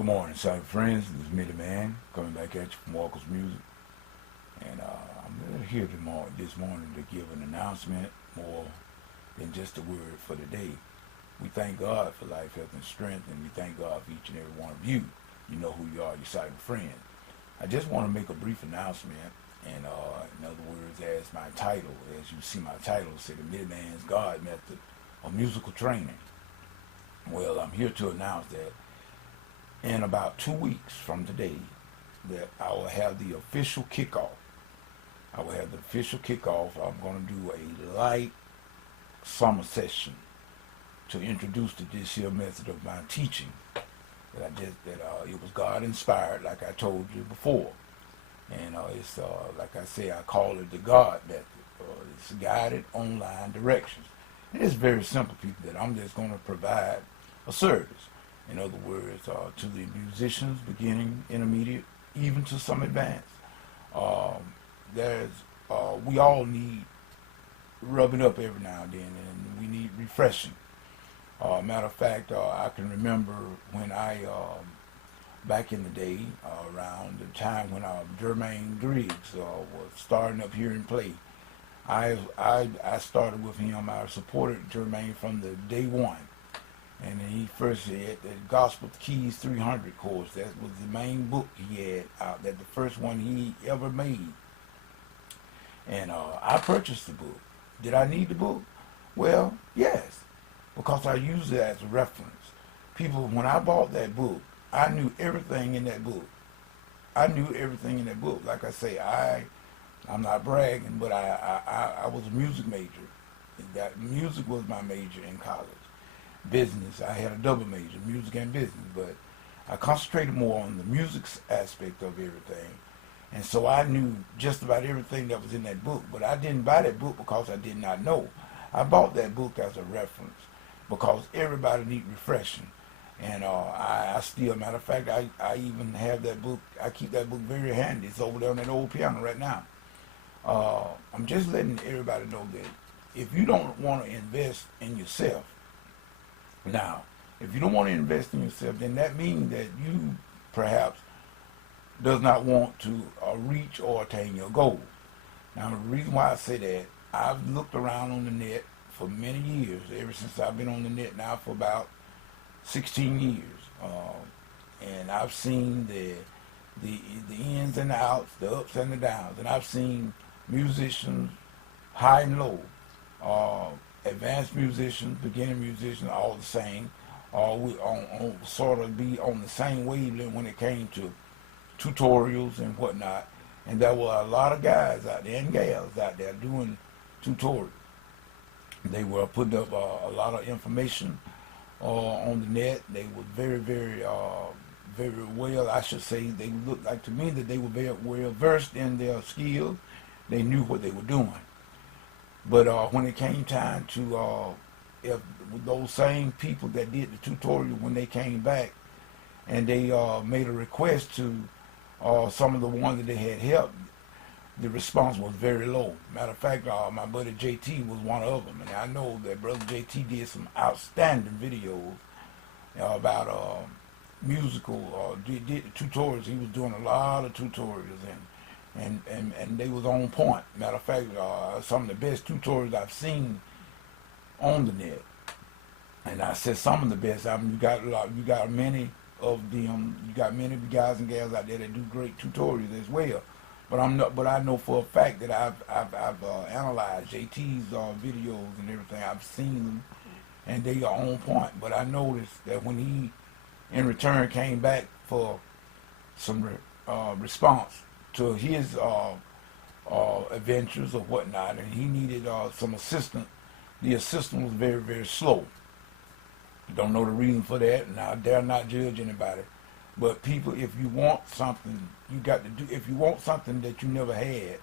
Good morning, Cyber friends. This is Midiman coming back at you from Walker's Music. And I'm here this morning to give an announcement more than just a word for the day. We thank God for life, health, and strength, and we thank God for each and every one of you. You know who you are, your cyber friend. I just want to make a brief announcement, and in other words, as my title, as you see my title, say the Midiman's God Method of Musical Training. Well, I'm here to announce that in about 2 weeks from today, that I will have the official kickoff. I will have the official kickoff. I'm going to do a light summer session to introduce to this here method of my teaching. It was God inspired, like I told you before, and it's like I say, I call it the God method. It's guided online directions. And it's very simple, people. That I'm just going to provide a service. In other words, to the musicians, beginning, intermediate, even to some advanced. We all need rubbing up every now and then, and we need refreshing. Matter of fact, I can remember when back in the day, around the time when Jermaine Griggs was starting up here and play, I started with him. I supported Jermaine from the day one. And then he first had the Gospel Keys 300 course. That was the main book he had out. That the first one he ever made. And I purchased the book. Did I need the book? Well, yes, because I used it as a reference. People, when I bought that book, I knew everything in that book. I knew everything in that book. Like I say, I'm not bragging, but I was a music major. That music was my major in college. Business, I had a double major, music and business, but I concentrated more on the music aspect of everything. And so I knew just about everything that was in that book, but I didn't buy that book because I did not know. I bought that book as a reference because everybody needs refreshing. And I still, matter of fact, I even have that book. I keep that book very handy. It's over there on that old piano right now. I'm just letting everybody know that if you don't want to invest in yourself, now, if you don't want to invest in yourself, then that means that you perhaps does not want to reach or attain your goals. Now, the reason why I say that, I've looked around on the net for many years, ever since I've been on the net now for about 16 years. And I've seen the ins and the outs, the ups and the downs. And I've seen musicians, high and low, advanced musicians, beginner musicians, all the same, we sort of be on the same wavelength when it came to tutorials and whatnot. And there were a lot of guys out there and gals out there doing tutorials. They were putting up a lot of information on the net. They were very well, I should say, they looked like to me that they were very well versed in their skills. They knew what they were doing. But when it came time to, if those same people that did the tutorial, when they came back and they made a request to some of the ones that they had helped, the response was very low. Matter of fact, my buddy JT was one of them. And I know that brother JT did some outstanding videos about musical, did the tutorials. He was doing a lot of tutorials, and they was on point. Matter of fact, some of the best tutorials I've seen on the net. And I said some of the best. I mean, you got many of them. You got many guys and gals out there that do great tutorials as well. But I know for a fact that I've analyzed JT's videos and everything. I've seen them, and they are on point. But I noticed that when he, in return, came back for some response to his adventures or whatnot, and he needed some assistance. The assistant was very slow. Don't know the reason for that, and I dare not judge anybody. But people, if you want something, you got to do. If you want something that you never had,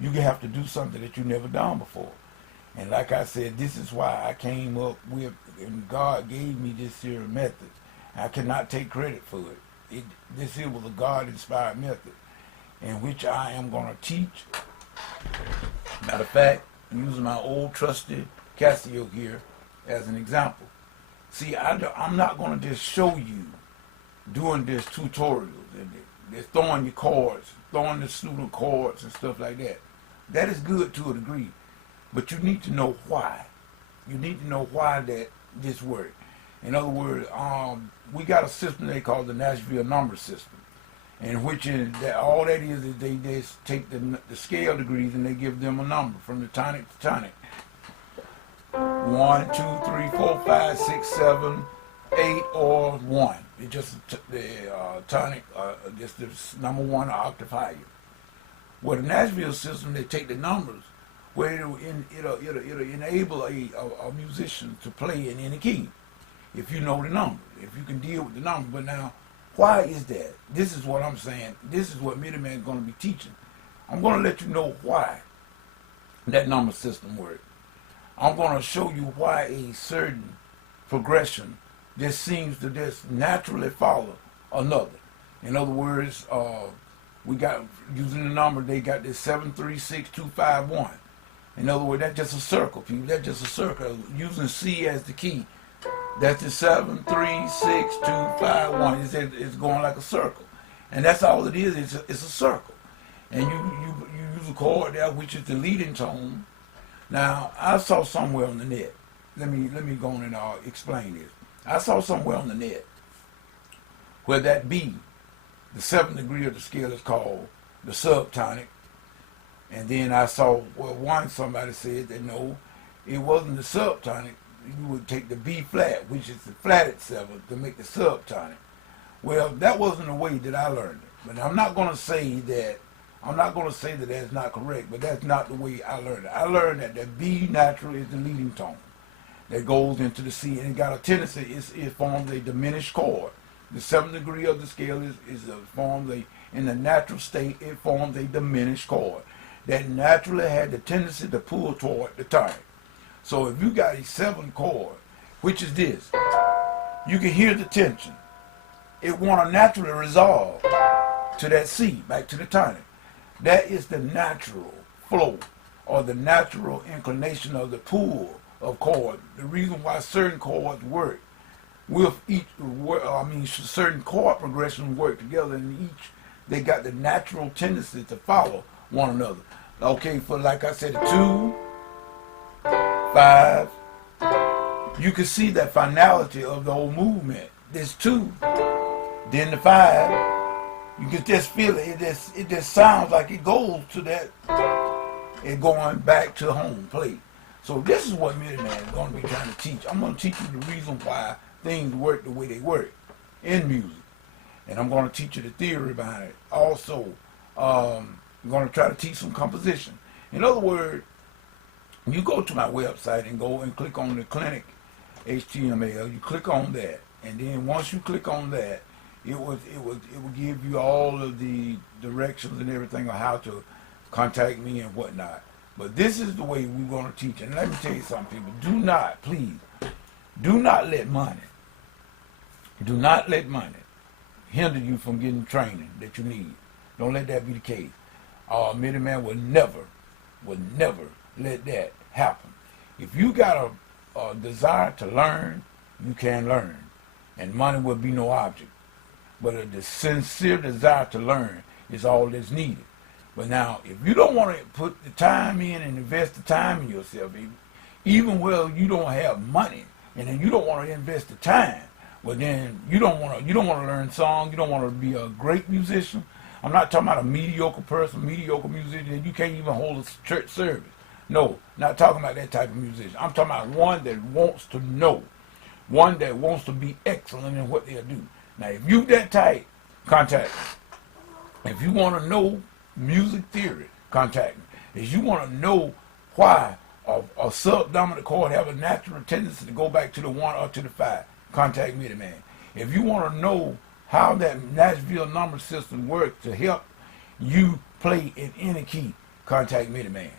you have to do something that you never done before. And like I said, this is why I came up with, and God gave me this here method. I cannot take credit for it. This here was a God-inspired method, in which I am going to teach. Matter of fact, using my old trusty Casio here as an example. See, I'm not going to just show you doing this tutorials and they're throwing your chords, throwing the student chords and stuff like that. That is good to a degree, but you need to know why. You need to know why that this works. In other words, we got a system they call the Nashville number system, in which is that all that is they just take the scale degrees and they give them a number from the tonic to tonic. 1, 2, 3, 4, 5, 6, 7, 8, or 1. It's just the tonic, just the number 1 octave higher. With the Nashville system, they take the numbers where it'll enable a musician to play in any key if you know the number, if you can deal with the number. But now, why is that? This is what I'm saying. This is what Midiman is going to be teaching. I'm going to let you know why that number system works. I'm going to show you why a certain progression just seems to just naturally follow another. In other words, we got, using the number, they got this 736251. In other words, that's just a circle, people. That's just a circle. Using C as the key. That's the 736251. It's going like a circle. And that's all it is. It's a circle. And you use a chord there, which is the leading tone. Now, I saw somewhere on the net. Let me go on and explain this. I saw somewhere on the net where that B, the 7th degree of the scale, is called the subtonic. And then I saw, well, somebody said that no, it wasn't the subtonic. You would take the B flat, which is the flatted 7th, to make the subtonic. Well, that wasn't the way that I learned it. But I'm not going to say that that's not correct, but that's not the way I learned it. I learned that the B natural is the leading tone that goes into the C, and it got a tendency, it forms a diminished chord. The 7th degree of the scale in the natural state, it forms a diminished chord that naturally had the tendency to pull toward the tonic. So if you got a 7 chord, which is this, you can hear the tension. It want to naturally resolve to that C, back to the tonic. That is the natural flow or the natural inclination of the pull of chord. The reason why certain chords work with certain chord progressions work together, and each they got the natural tendency to follow one another. Okay, for like I said, 2, 5, you can see that finality of the whole movement. There's 2, then the 5. You can just feel it. It just sounds like it goes to that. It going back to home plate. So this is what Midiman is going to be trying to teach. I'm going to teach you the reason why things work the way they work in music, and I'm going to teach you the theory behind it. Also, I'm going to try to teach some composition. In other words, you go to my website and go and click on the clinic HTML. You click on that, and then once you click on that, it will give you all of the directions and everything on how to contact me and whatnot. But this is the way we're going to teach. And let me tell you something, people. Do not let money hinder you from getting training that you need. Don't let that be the case. Midiman will never let that happen. If you got a desire to learn, you can learn. And money will be no object. But the sincere desire to learn is all that's needed. But now, if you don't want to put the time in and invest the time in yourself, even well you don't have money, and then you don't want to invest the time, well then you don't want to learn songs, you don't want to be a great musician. I'm not talking about a mediocre person, mediocre musician, and you can't even hold a church service. No, not talking about that type of musician. I'm talking about one that wants to know, one that wants to be excellent in what they'll do. Now, if you that type, contact me. If you want to know music theory, contact me. If you want to know why a subdominant chord have a natural tendency to go back to the 1 or to the 5, contact me, man. If you want to know how that Nashville number system works to help you play in any key, contact me, man.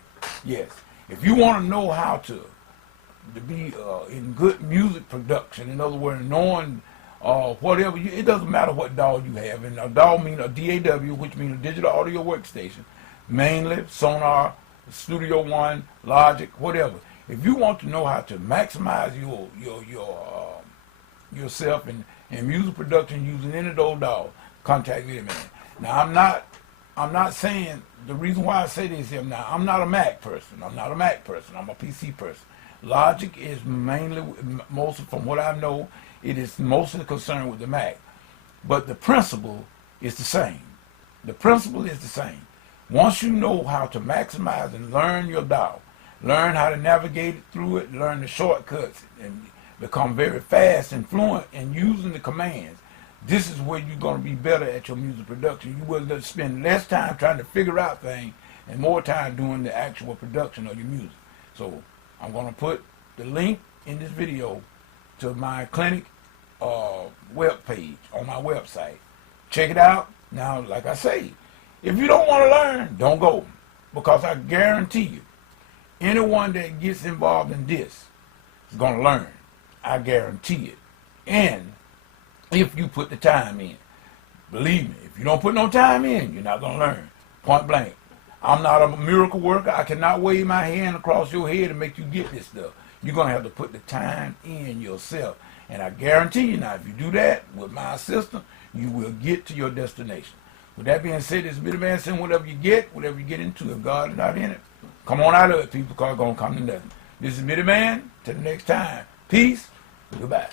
Yes. If you want to know how to be in good music production, in other words, knowing whatever, it doesn't matter what DAW you have. And a DAW means a DAW, which means a digital audio workstation, mainly Sonar, Studio One, Logic, whatever. If you want to know how to maximize yourself in music production using any of those dollars, contact Midiman. Now I'm not saying, the reason why I say this here now, I'm not a Mac person. I'm not a Mac person. I'm a PC person. Logic is mainly, mostly from what I know, it is mostly concerned with the Mac. But the principle is the same. The principle is the same. Once you know how to maximize and learn your DAW, learn how to navigate it through it, learn the shortcuts, and become very fast and fluent in using the commands, this is where you're going to be better at your music production. You will spend less time trying to figure out things and more time doing the actual production of your music. So I'm going to put the link in this video to my clinic web page on my website. Check it out. Now, like I say, if you don't want to learn, don't go. Because I guarantee you, anyone that gets involved in this is going to learn. I guarantee it. And if you put the time in. Believe me, if you don't put no time in, you're not going to learn. Point blank. I'm not a miracle worker. I cannot wave my hand across your head and make you get this stuff. You're going to have to put the time in yourself. And I guarantee you now, if you do that with my assistance, you will get to your destination. With that being said, this Midiman saying whatever you get into, if God is not in it, come on out of it, people, because it's going to come to nothing. This is Midiman. Till the next time. Peace. Goodbye.